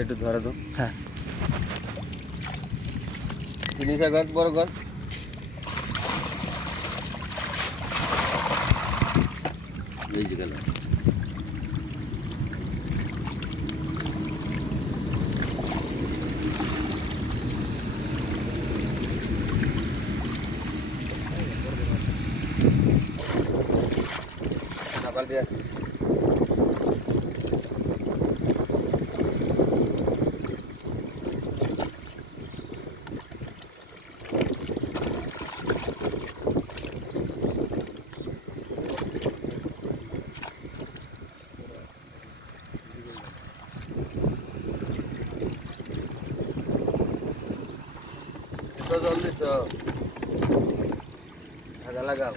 একটু ধরে দাও। হ্যাঁ জিনিসটা ঘর বড় ঘর এই যে গেল আবার দিয়া তো জলদি তো লাগা লাগাও